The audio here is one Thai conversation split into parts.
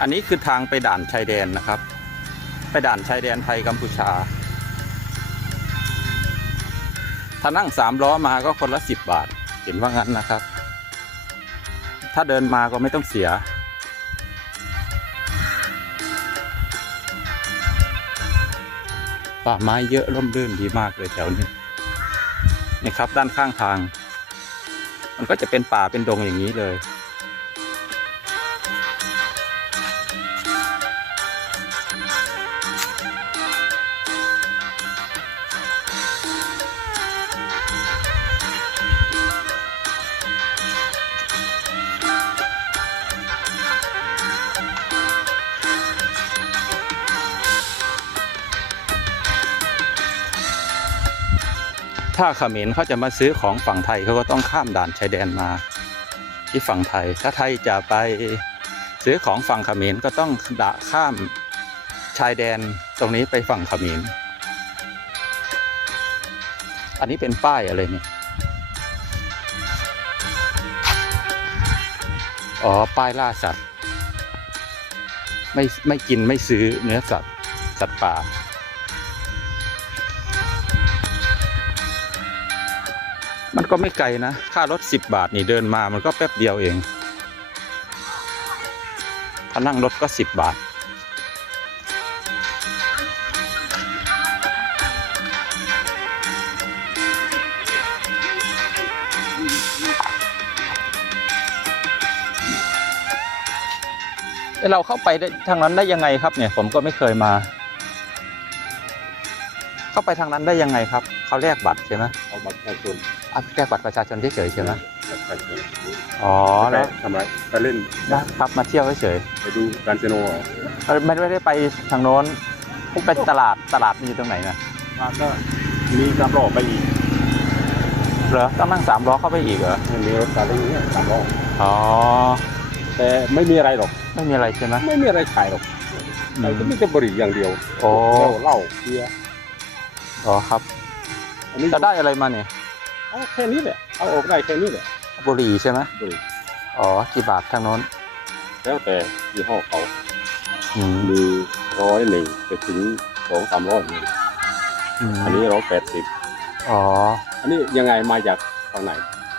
อันนี้คือทางไปด่านชายแดนนะครับ ไปด่านชายแดนไทยกัมพูชา ถ้านั่งสามล้อมาก็คนละสิบบาท เห็นว่างั้นนะครับ ถ้าเดินมาก็ไม่ต้องเสีย ป่าไม้เยอะร่มรื่นดีมากเลยแถวนี้นี่ครับด้านข้างทาง มันก็จะเป็นป่าเป็นดงอย่างนี้เลย ถ้าเขมรเขาจะมาซื้อของฝั่งไทยเขาก็ต้องข้ามด่านชายแดนมา ที่ฝั่งไทย ถ้าไทยจะไปซื้อของฝั่งเขมรก็ต้องดะข้ามชายแดนตรงนี้ไปฝั่งเขมรอันนี้เป็นป้ายอะไรเนี่ย อ๋อ ป้ายล่าสัตว์ ไม่ไม่กินไม่ซื้อเนื้อสัตว์ สัตว์ป่า มันก็ไม่ไกลนะ ค่ารถสิบบาทนี่เดินมามันก็แป๊บเดียวเอง ถ้านั่งรถก็สิบบาทเอ้เราเข้าไปได้ทางนั้นได้ยังไงครับเนี่ย ผมก็ไม่เคยมา เข้าไปทางนั้นได้ยังไงครับ เขาแลกบัตรใช่ไหมเอาบัตรประชาชน อะแลกบัตรประชาชนเฉยๆใช่ไหมบัตรประชาชนอ๋อไปแล้วทำไรไปเล่นนะครับมาเที่ยวเฉยไปดูการเซโนเหรอๆเอ้ยไม่ไม่ได้ไปทางโน้นไปตลาดตลาดมันอยู่ตรงไหนนะมาก็มีการรอบไปอีกเหรอต้องนั่งสามล้อเข้าไปอีกเหรอมีรถสายอย่างเงี้ยสามรอบอ๋อแต่ไม่มีอะไรหรอก ไม่มีอะไรใช่ไหมไม่มีอะไรขายหรอกอืแต่มก็มีแต่บุหรี่อย่างเดียวโอ้เหล้าเหล้าเบียร์อ๋อครับอันนี้จะได้อะไรมาเนี่ย เอาแค่นี้แหละ เอาออกได้แค่นี้แหละบุหรี่ใช่ไหมบุหรี่อ๋อ กี่บาททางโน้น แล้วแต่ยี่ห้อเขา อืมมีร้อยหนึ่งไปถึงสองสามร้อยนี่อืมอันนี้ร้อยแปดสิบอ๋อ อันนี้ยังไงมาจากฝั่งไหน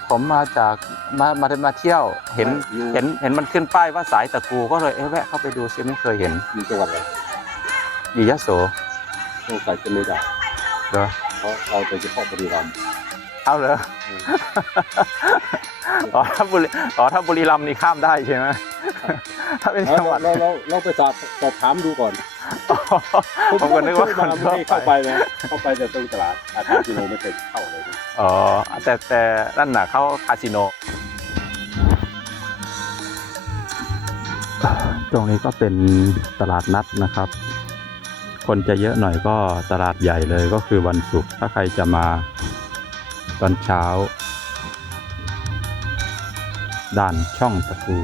ผมมาจากมามามาเที่ยว เห็น อยู่ เห็น เห็นมันขึ้นป้ายว่าสายตะกูก็เลยเอ๊ะแวะเข้าไปดูซิไม่เคยเห็นอยู่จังหวัดอะไรอยู่ยะโสสงสัยจะไม่ได้เหรอเพราะเราไปเฉพาะบุรีรัมย์ เอาเหรออืมอ๋อถ้าบุรีอ๋อถ้าบุรีรัมย์นี่ข้ามได้ใช่ไหมถ้าเป็นเราจังหวัดเราเราเราไปสอบสอบถามดูก่อนผมก็นึกว่าคนไม่ทั่วได้ไปเข้าไปนะเข้าไปแต่ตรงตลาดอาคารกิโลไม่เคยเข้าเลยนะอ๋อแต่แต่นั่นน่ะเขาคาสิโน ตรงนี้ก็เป็นตลาดนัดนะครับ คนจะเยอะหน่อยก็ตลาดใหญ่เลยก็คือวันศุกร์ถ้าใครจะมา ตอนเช้า ด่านช่องตะกู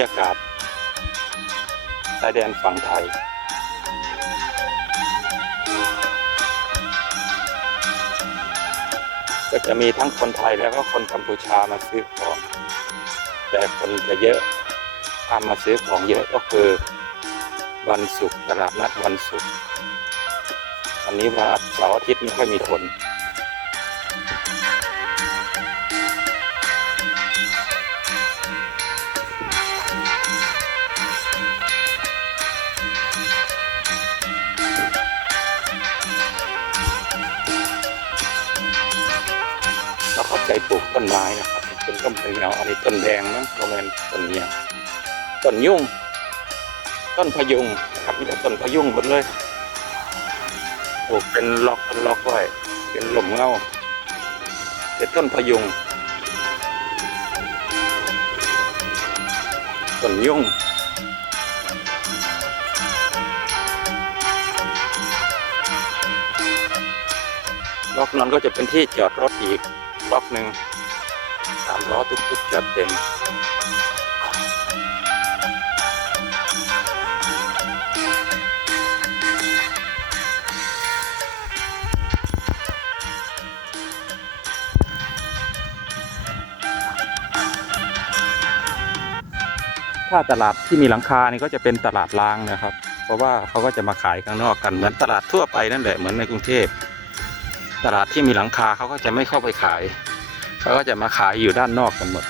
ยากาศชายแดนฝั่งไทย ก็จะมีทั้งคนไทยแล้วก็คนกัมพูชามาซื้อของ แต่คนจะเยอะตามาซื้อของเยอะก็คือ วันศุกร์ตลาดนัดวันศุกร์วันนี้วันเสาร์อาทิตย์ไม่ค่อยมีคน ไม้นะครับต้นร่มเป็นเงาอันนี้ต้นแดงมั้งประมาณต้นเนี้ยต้นยุ่ง ต้นพยุงนะครับมีแต่ต้นพยุงหมดเลยปลูกเป็นล็อกเป็นล็อกไว้เป็นหล่มเงาเป็นต้นพยุงต้นยุ่งล็อกนั้นก็จะเป็นที่จอดรถอีก ล็อกหนึ่งสามล้อทุกๆจัดเต็มถ้าตลาดที่มีหลังคานี่ก็จะเป็นตลาดล้างนะครับ เพราะว่าเขาก็จะมาขายข้างนอกกันเหมือนตลาดทั่วไปนั่นแหละเหมือนในกรุงเทพ ตลาดที่มีหลังคาเขาก็จะไม่เข้าไปขาย เขาก็จะมาขายอยู่ด้านนอกกันหมด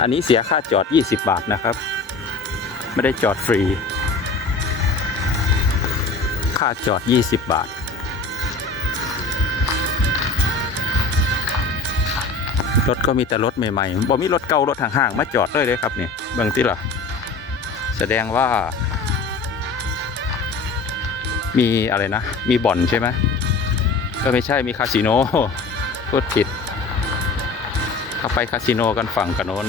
อันนี้เสียค่าจอด 20 บาทนะครับ ไม่ได้จอดฟรี ค่าจอด 20 บาท รถก็มีแต่รถใหม่ๆบ่มีรถเก่ารถห่างๆมาจอดเลยเลยครับนี่เบิ่งที่ล่ะ แสดงว่า มีอะไรนะ มีบ่อนใช่ไหมก็ไม่ใช่มีคาสิโนพูดผิดเขาไปคาสิโนกันฝั่งกันโน้น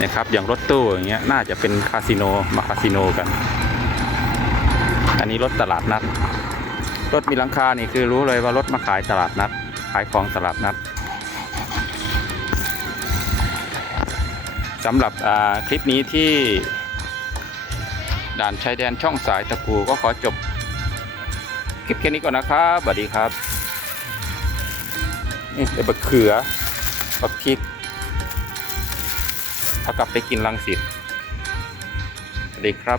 นี่ยครับ อย่างรถตู้อย่างเงี้ยน่าจะเป็นคาสิโนมาคาสิโนกัน อันนี้รถตลาดนัด รถมีหลังคานี่คือรู้เลยว่ารถมาขายตลาดนัด ขายของตลาดนัดสำหรับคลิปนี้ที่ ด่านชายแดนช่องสายตะกูก็ขอจบคลิปแค่นี้ก่อนนะครับสวัสดีครับ นี่เป็นบักเขือบักพริกเอากลับไปกินลังสิตสวัสดีครับ